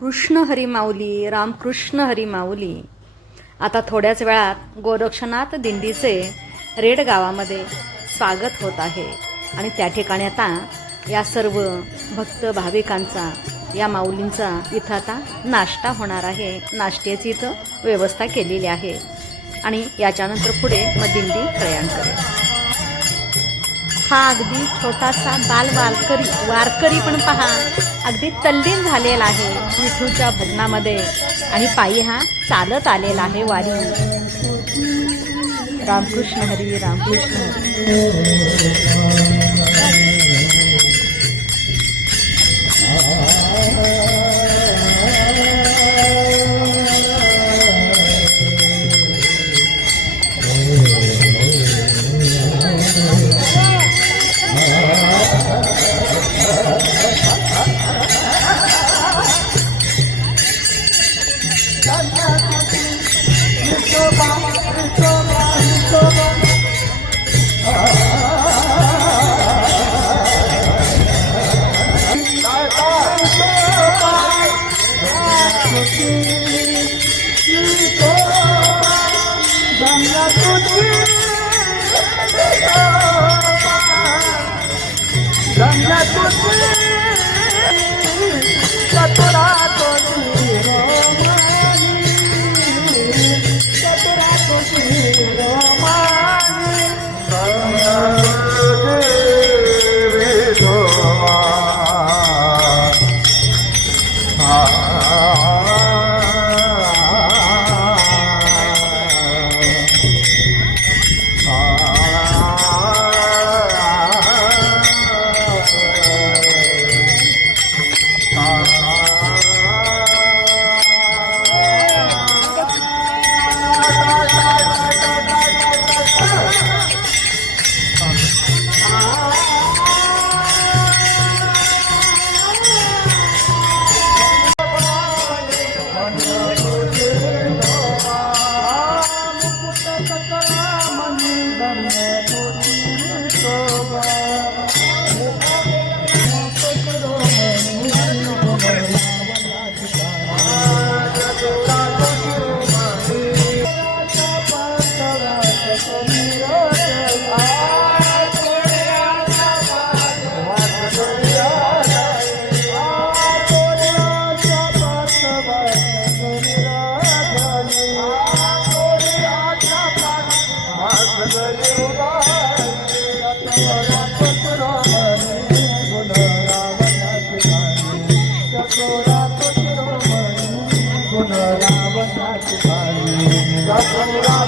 कृष्ण हरिमाऊली रामकृष्ण हरिमाऊली आता थोड्याच वेळात गोरक्षनाथ दिंडीचे रेड गावामध्ये स्वागत होत आहे. आणि त्या ठिकाणी आता या सर्व भक्त भाविकांचा या माऊलींचा इथं आता नाश्ता होणार आहे. नाश्त्याची इथं व्यवस्था केलेली आहे. आणि याच्यानंतर पुढे मग दिंडी प्रयाण करेल. हा अगदी छोटासा बाल वारकरी वारकरी पण पहा. अगदी तल्लीन झालेला आहे विठूच्या भजनामध्ये. आणि पायी हा चालत आलेला आहे वारी. Ramakrishna Hari Ramakrishna Hari. Thank you. Thank you.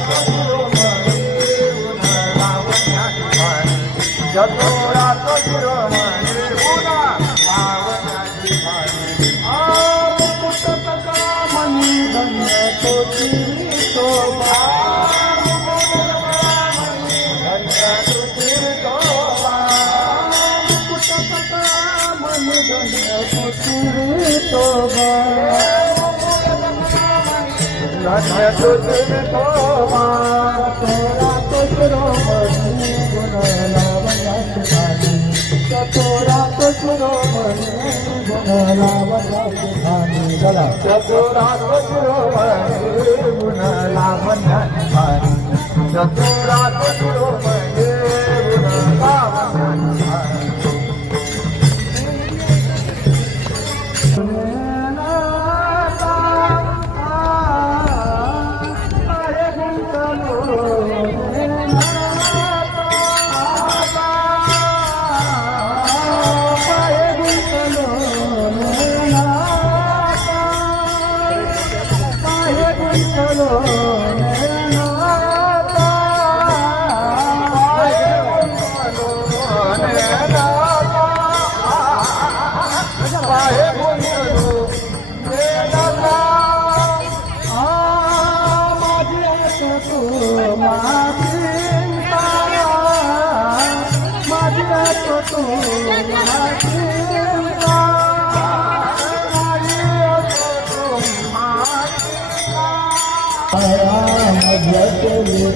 ڀڄناني چتا درولا ڀڄن چتورا گڻ لاءِ ڀڄن ڀائي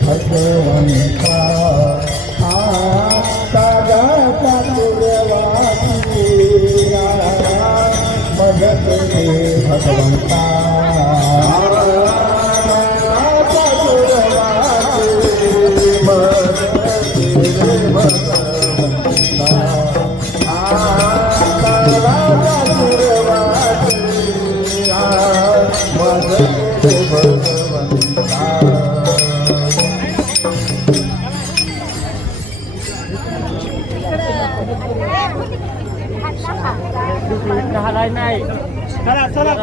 ಭಗವಂತ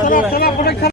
খেলা খেলা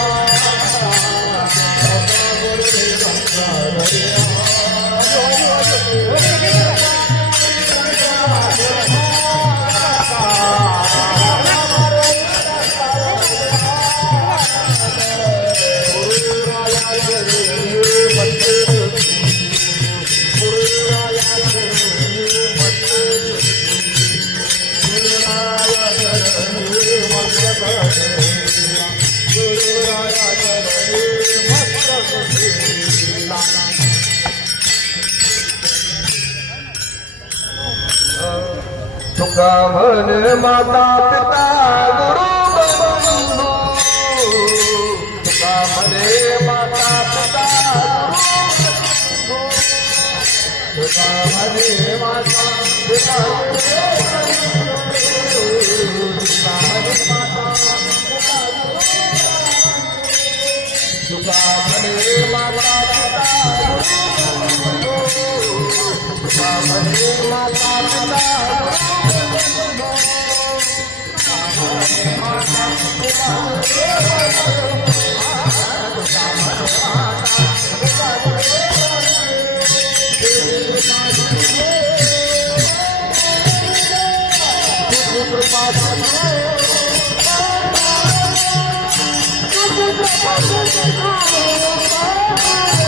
तुका म्हण माता पिता Thank you.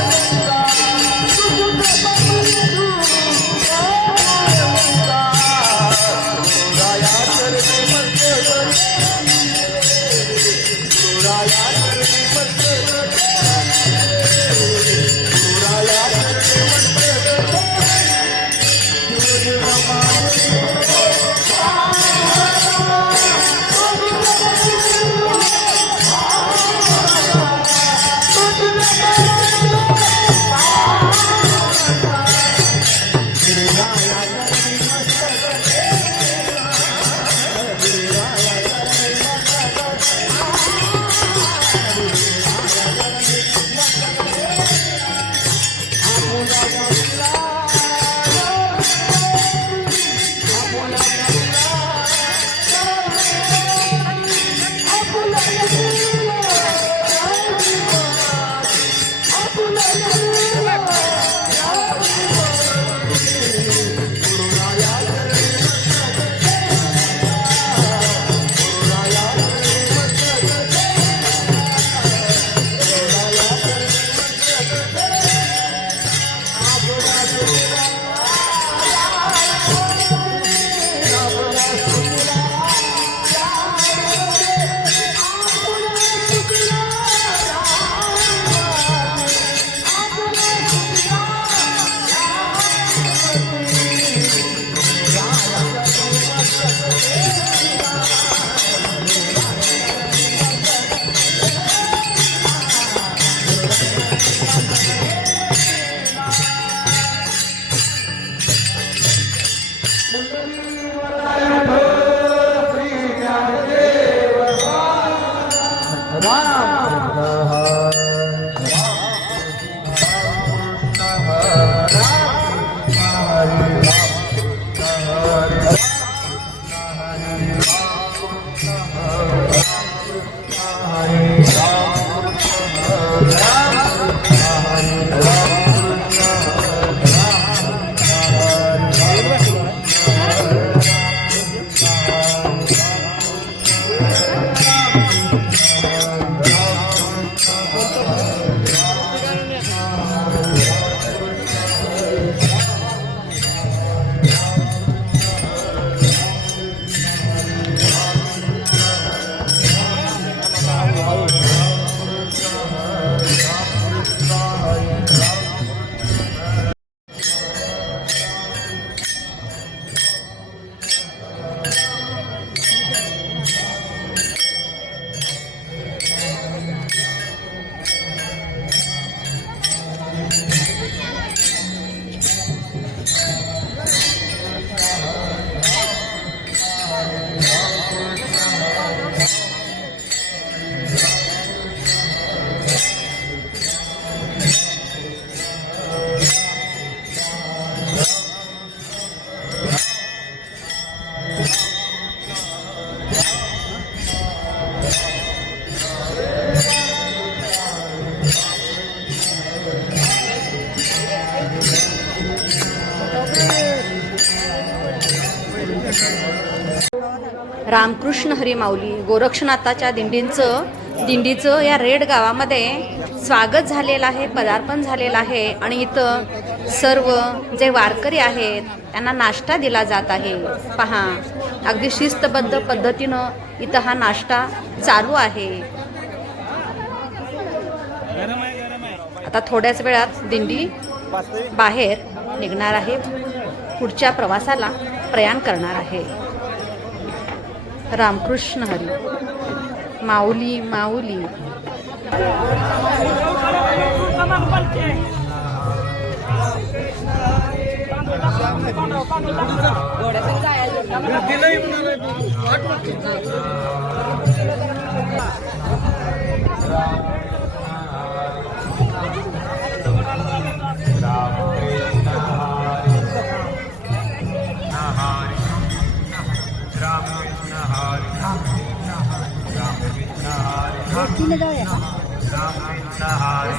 रामकृष्ण हरी माऊली गोरक्षनाथाच्या दिंडींचं दिंडीचं या रेड गावामध्ये स्वागत झालेलं आहे पदार्पण झालेलं आहे आणि इथं सर्व जे वारकरी आहेत त्यांना नाश्ता दिला जात आहे. पहा अगदी शिस्तबद्ध पद्धतीनं इथं हा नाश्ता चालू आहे. आता थोड्याच वेळात दिंडी बाहेर निघणार आहे. पुढच्या प्रवासाला प्रयाण करणार आहे. रामकृष्ण हरी. माऊली माऊली.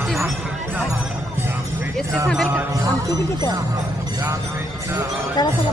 एसटी एसटी थांबेल का आमची किती चला चला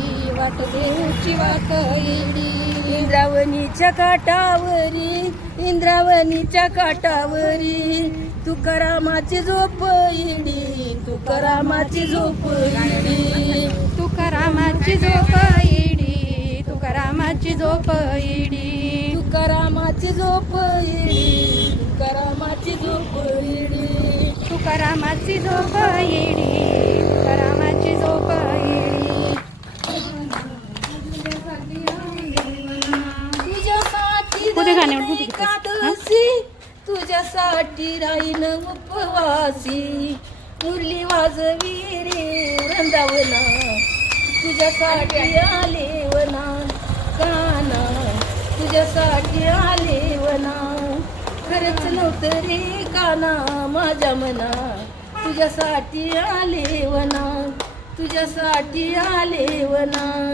देऊची वाट येडी. इंद्रावणीच्या काठावरी इंद्रावणीच्या काठावरी तुकारामाची झोप येडी तुकारामाची झोप येडी. तुकारामाची झोप येडी तुकारामाची झोप येडी. तुकारामाची झोप येडी तुकारामाची झोप येडी. तुकारामाची झोप येडी तुकारामाची झोप येडी. कुठे गाण्यावर कुठे तुझ्यासाठी राहीन उपवासी. मुरली वाजवी रे वृंदावना. तुझ्यासाठी आले वना. काना. तुझ्यासाठी आले वना. खरंच नव्हतं रे काना माझ्या मना. तुझ्यासाठी आले वना. तुझ्यासाठी आले वना.